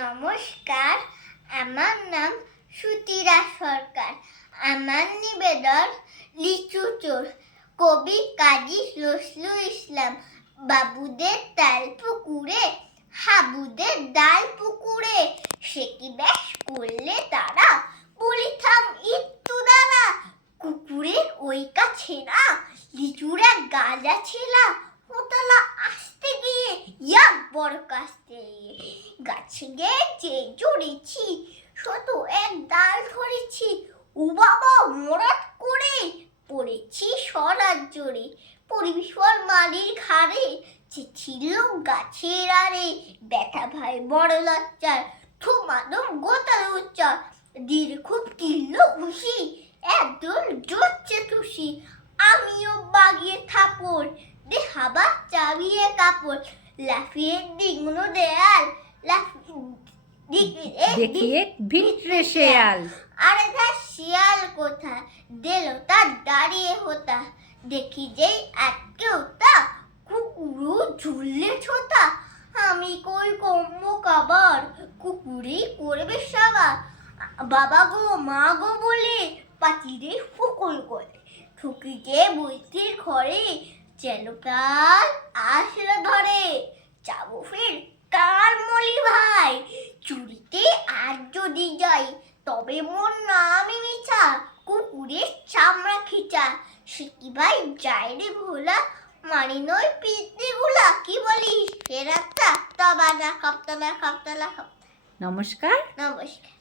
নমস্কার, আমার নাম সুচিরা সরকার। আমার নিবেদন লিচু চোর, কবি কাজী নজরুল ইসলাম। বাবুদের তাল পুকুরে, হাবুদের ডাল পুকুরে, সে কি বেশ করলে তারা, বলিথাম একটু দাঁড়া। কুকুরের ওই কাছে না, লিচুরা গাজা ছেলা, হোতলা আসতে গিয়ে এক বড় কাস্তে গাছে গেছে জড়েছি, শত এক ডাল ধরেছি, ও বাবা মরাত করে পড়েছি সরার জোরে। পরিবেশর মালির ঘাড়ে যে ছিল গাছের আড়ে, ব্যথা ভাই বড় লজ্জার, থুমাদম গোতাল উচ্চার, দীর খুব কিল্ল খুশি, একদল জোচ্ছে খুশি। আমিও বাগিয়ে থাপড়, দেখাবা চাবিয়ে কাপড়, লাফিয়ে দিগুনো দেয়াল, দেখিয়ে ভিতরে শেয়াল। আরে তার শিয়াল কোথা, দিল তার দাঁড়িয়ে হোতা, দেখি যেই আটকে ওটা, কুকুরও ঝুললে ছোটা। আমি কই কম্ম কাবার, কুকুরই করবে সাবার। বাবা গো মা গো বলে পাচিরে ফকল করে, ঠুকিকে বৈতির ঘরে, চেলকাল আসলে ধরে। যাবো ফির কার মলি ভাই, চুরিতে আর যদি যাই, তবে মোর নামই মিছা, কুকুরের চামড়া খিচা। সে কি ভাই যায় রে ভোলা, মানি নয় পিতনি গুলা। কি বলিস ফের একটা তবা না খাপ্তা না খাপ্তা না খাপ্তা। নমস্কার। নমস্কার।